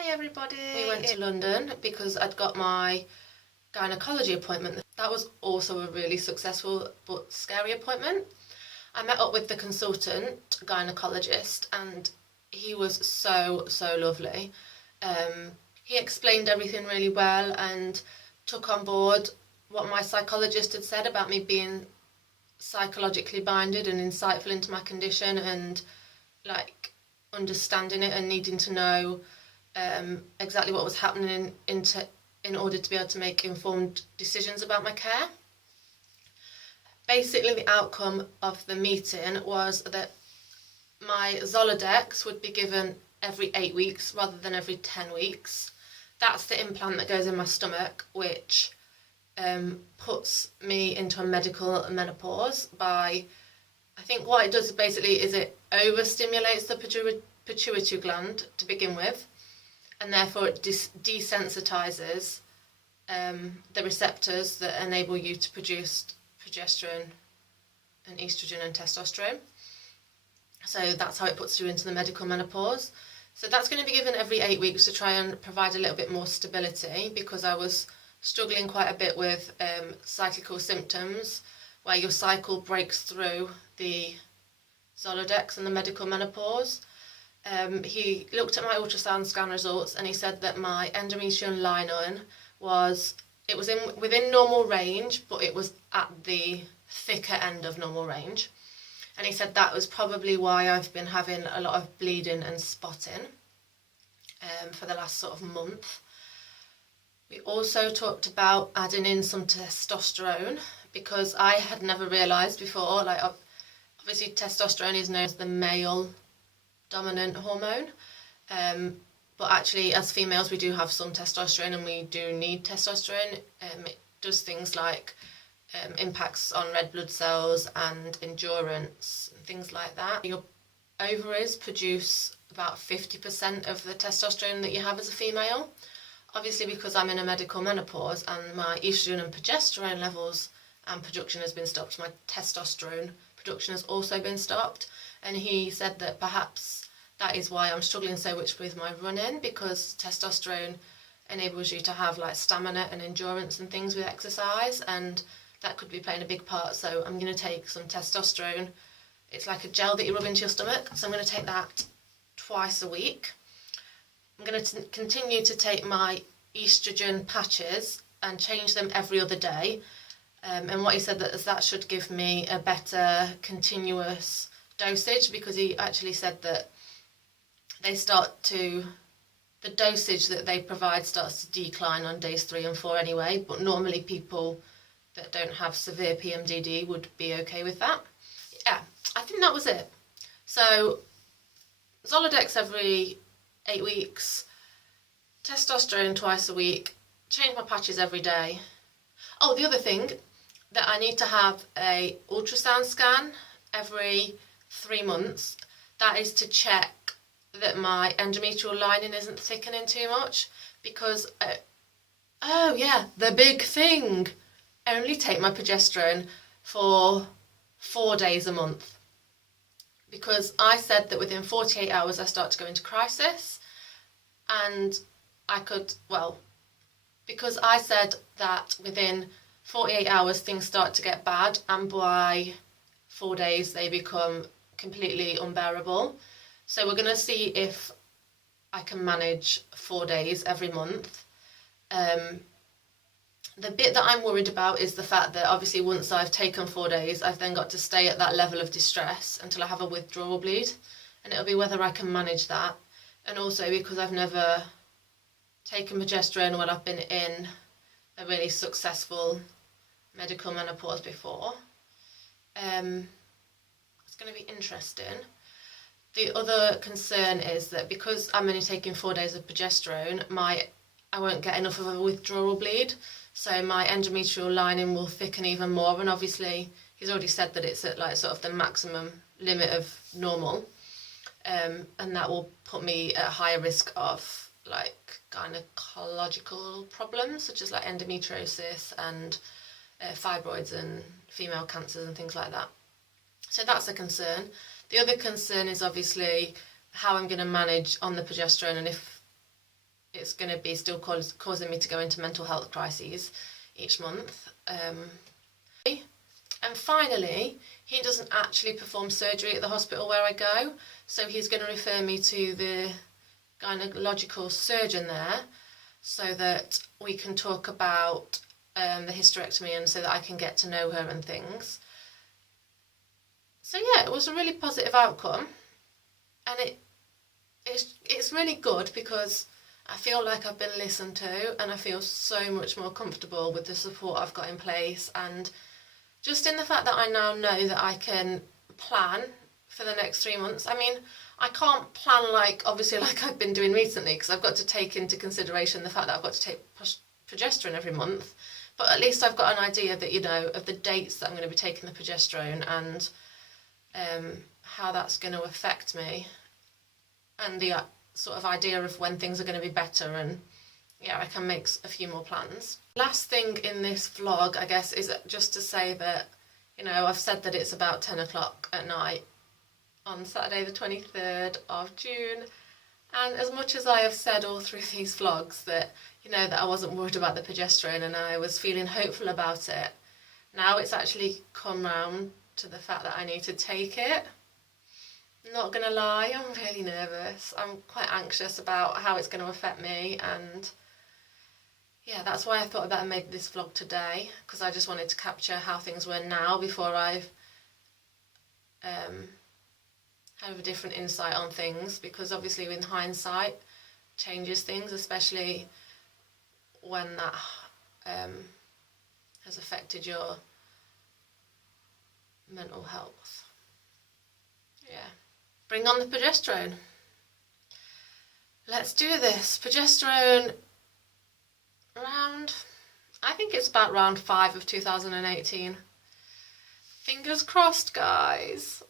Hi everybody! We went to London because I'd got my gynecology appointment. That was also a really successful but scary appointment. I met up with the consultant gynecologist and he was so lovely. He explained everything really well and took on board what my psychologist had said about me being psychologically minded and insightful into my condition and like understanding it and needing to know exactly what was happening in order to be able to make informed decisions about my care. Basically, the outcome of the meeting was that my Zoladex would be given every 8 weeks rather than every 10 weeks. That's the implant that goes in my stomach, which puts me into a medical menopause by, I think what it does basically is it overstimulates the pituitary gland to begin with, and therefore it desensitizes the receptors that enable you to produce progesterone and estrogen and testosterone. So that's how it puts you into the medical menopause. So that's going to be given every 8 weeks to try and provide a little bit more stability, because I was struggling quite a bit with cyclical symptoms where your cycle breaks through the Zoladex and the medical menopause. He looked at my ultrasound scan results and he said that my endometrial lining was within normal range, but it was at the thicker end of normal range. And he said that was probably why I've been having a lot of bleeding and spotting for the last sort of month. We also talked about adding in some testosterone, because I had never realised before, like obviously testosterone is known as the male dominant hormone, but actually as females we do have some testosterone and we do need testosterone. It does things like impacts on red blood cells and endurance and things like that. Your ovaries produce about 50% of the testosterone that you have as a female. Obviously, because I'm in a medical menopause and my estrogen and progesterone levels and production has been stopped, my testosterone production has also been stopped. And he said that perhaps that is why I'm struggling so much with my running, because testosterone enables you to have like stamina and endurance and things with exercise, and that could be playing a big part. So I'm going to take some testosterone. It's like a gel that you rub into your stomach, so I'm going to take that twice a week. I'm going to continue to take my estrogen patches and change them every other day. And what he said that should give me a better continuous dosage, because he actually said that the dosage that they provide starts to decline on days 3 and 4 anyway, but normally people that don't have severe PMDD would be okay with that. Yeah, I think that was it. So Zoladex every 8 weeks, testosterone twice a week, change my patches every day. Oh, the other thing, that I need to have a ultrasound scan every 3 months. That is to check that my endometrial lining isn't thickening too much, because the big thing, only take my progesterone for 4 days a month, because I said that within 48 hours I start to go into crisis, and because I said that within 48 hours things start to get bad, and by 4 days they become completely unbearable. So we're going to see if I can manage 4 days every month. The bit that I'm worried about is the fact that obviously once I've taken 4 days, I've then got to stay at that level of distress until I have a withdrawal bleed, and it'll be whether I can manage that. And also because I've never taken progesterone when I've been in a really successful medical menopause before. It's going to be interesting. The other concern is that because I'm only taking 4 days of progesterone, I won't get enough of a withdrawal bleed, so my endometrial lining will thicken even more, and obviously he's already said that it's at like sort of the maximum limit of normal, and that will put me at a higher risk of like gynecological problems such as like endometriosis and fibroids and female cancers and things like that. So that's a concern. The other concern is obviously how I'm going to manage on the progesterone, and if it's going to be still causing me to go into mental health crises each month. And finally, he doesn't actually perform surgery at the hospital where I go, so he's going to refer me to the gynecological surgeon there so that we can talk about the hysterectomy and so that I can get to know her and things. So yeah, it was a really positive outcome, and it's really good because I feel like I've been listened to, and I feel so much more comfortable with the support I've got in place, and just in the fact that I now know that I can plan for the next 3 months. I mean, I can't plan obviously like I've been doing recently, because I've got to take into consideration the fact that I've got to take progesterone every month, but at least I've got an idea that, you know, of the dates that I'm going to be taking the progesterone and how that's going to affect me, and the sort of idea of when things are going to be better, and yeah, I can make a few more plans. Last thing in this vlog, I guess, is just to say that, you know, I've said that it's about 10 o'clock at night on Saturday the 23rd of June, and as much as I have said all through these vlogs that, you know, that I wasn't worried about the progesterone and I was feeling hopeful about it, now it's actually come round to the fact that I need to take it. Not gonna lie, I'm really nervous. I'm quite anxious about how it's going to affect me, and yeah, that's why I thought I'd better make this vlog today, because I just wanted to capture how things were now before I've have a different insight on things, because obviously in hindsight changes things, especially when that has affected your mental health. Yeah. Bring on the progesterone. Let's do this. Progesterone I think it's about round 5 of 2018. Fingers crossed, guys.